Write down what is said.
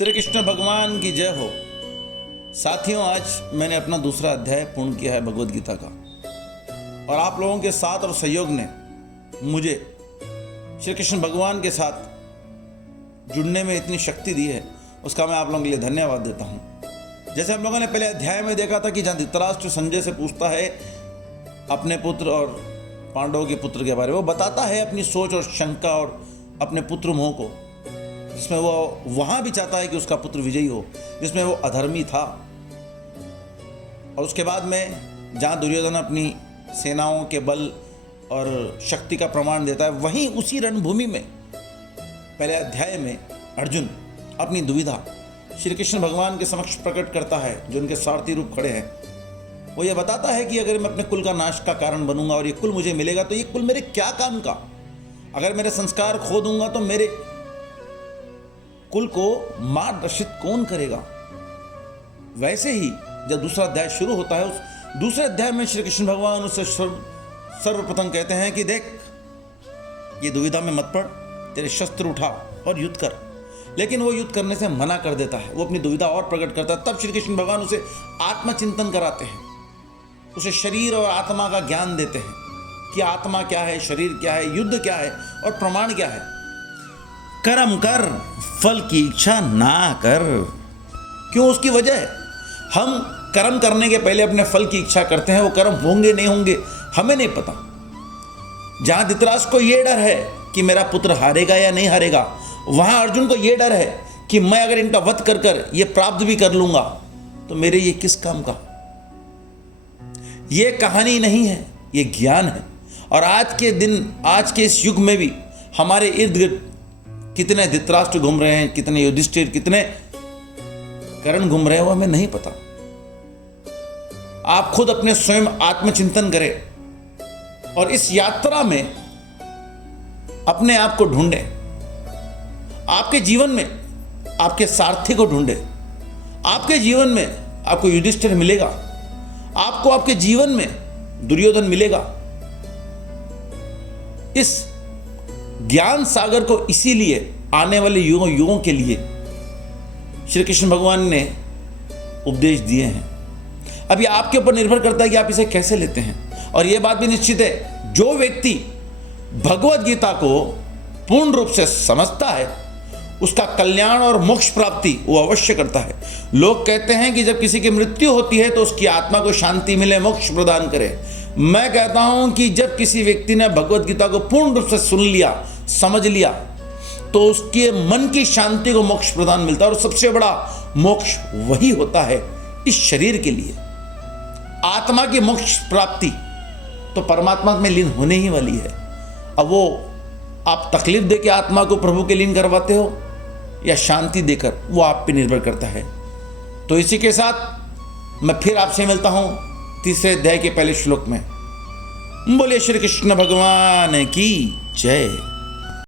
श्री कृष्ण भगवान की जय हो। साथियों, आज मैंने अपना दूसरा अध्याय पूर्ण किया है भगवद गीता का, और आप लोगों के साथ और सहयोग ने मुझे श्री कृष्ण भगवान के साथ जुड़ने में इतनी शक्ति दी है, उसका मैं आप लोगों के लिए धन्यवाद देता हूँ। जैसे हम लोगों ने पहले अध्याय में देखा था कि जहाँ धृतराष्ट्र संजय से पूछता है अपने पुत्र और पांडवों के पुत्र के बारे में, वो बताता है अपनी सोच और शंका और अपने पुत्र मोह को, जिसमें वो वहाँ भी चाहता है कि उसका पुत्र विजयी हो, जिसमें वो अधर्मी था। और उसके बाद में जहाँ दुर्योधन अपनी सेनाओं के बल और शक्ति का प्रमाण देता है, वहीं उसी रणभूमि में पहले अध्याय में अर्जुन अपनी दुविधा श्री कृष्ण भगवान के समक्ष प्रकट करता है, जो उनके सारथी रूप खड़े हैं। वो ये बताता है कि अगर मैं अपने कुल का नाश का कारण बनूंगा और ये कुल मुझे मिलेगा, तो ये कुल मेरे क्या काम का? अगर मेरे संस्कार खो दूंगा तो मेरे कुल को मार्गदर्शित कौन करेगा? वैसे ही जब दूसरा अध्याय शुरू होता है, उस दूसरे अध्याय में श्री कृष्ण भगवान उससे सर्वप्रथम कहते हैं कि देख, ये दुविधा में मत पड़, तेरे शस्त्र उठा और युद्ध कर। लेकिन वो युद्ध करने से मना कर देता है, वो अपनी दुविधा और प्रकट करता है। तब श्री कृष्ण भगवान उसे आत्मचिंतन कराते हैं, उसे शरीर और आत्मा का ज्ञान देते हैं कि आत्मा क्या है, शरीर क्या है, युद्ध क्या है और प्रमाण क्या है। कर्म कर, फल की इच्छा ना कर। क्यों? उसकी वजह है, हम कर्म करने के पहले अपने फल की इच्छा करते हैं। वो कर्म होंगे नहीं होंगे हमें नहीं पता। जहां धृतराष्ट्र को यह डर है कि मेरा पुत्र हारेगा या नहीं हारेगा, वहां अर्जुन को यह डर है कि मैं अगर इनका वध कर कर ये प्राप्त भी कर लूंगा तो मेरे ये किस काम का? ये कहानी नहीं है, ये ज्ञान है। और आज के दिन, आज के इस युग में भी हमारे इर्द गिर्द कितने धृतराष्ट्र घूम रहे हैं, कितने युधिष्ठिर, कितने कर्ण घूम रहे हैं, वो हमें नहीं पता। आप खुद अपने स्वयं आत्मचिंतन करें और इस यात्रा में अपने आप को ढूंढें। आपके जीवन में आपके सारथी को ढूंढें। आपके जीवन में आपको युधिष्ठिर मिलेगा, आपको आपके जीवन में दुर्योधन मिलेगा। इस ज्ञान सागर को इसीलिए आने वाले युगों के लिए श्री कृष्ण भगवान ने उपदेश दिए हैं। अब ये आपके ऊपर निर्भर करता है कि आप इसे कैसे लेते हैं। और यह बात भी निश्चित है, जो व्यक्ति भगवद गीता को पूर्ण रूप से समझता है, उसका कल्याण और मोक्ष प्राप्ति वो अवश्य करता है। लोग कहते हैं कि जब किसी की मृत्यु होती है तो उसकी आत्मा को शांति मिले, मोक्ष प्रदान करे। मैं कहता हूं कि जब किसी व्यक्ति ने भगवद गीता को पूर्ण रूप से सुन लिया, समझ लिया, तो उसके मन की शांति को मोक्ष प्रदान मिलता है। और सबसे बड़ा मोक्ष वही होता है इस शरीर के लिए। आत्मा की मोक्ष प्राप्ति तो परमात्मा में लीन होने ही वाली है। अब वो आप तकलीफ देकर आत्मा को प्रभु के लीन करवाते हो या शांति देकर, वो आप पे निर्भर करता है। तो इसी के साथ मैं फिर आपसे मिलता हूं तीसरे अध्याय के पहले श्लोक में। बोलिए श्री कृष्ण भगवान की जय।